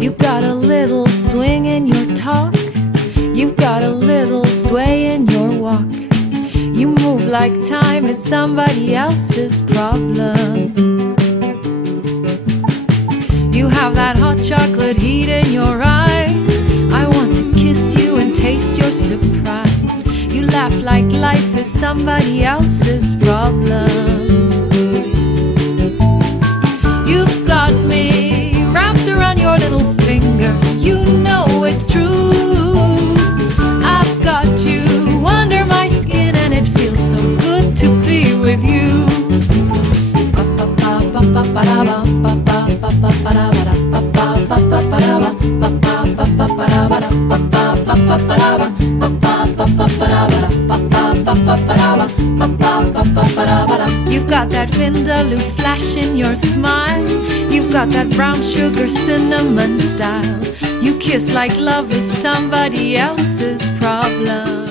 You've got a little swing in your talk. You've got a little sway in your walk. You move like time is somebody else's problem. You have that hot chocolate heat in your eyes. I want to kiss you and taste your surprise. You laugh like life is somebody else's problem. You've got me wrapped around your little finger. You know it's true. I've got you under my skin and it feels so good to be with you. You've got that Vindaloo flash in your smile. You've got that brown sugar cinnamon style. You kiss like love is somebody else's problem.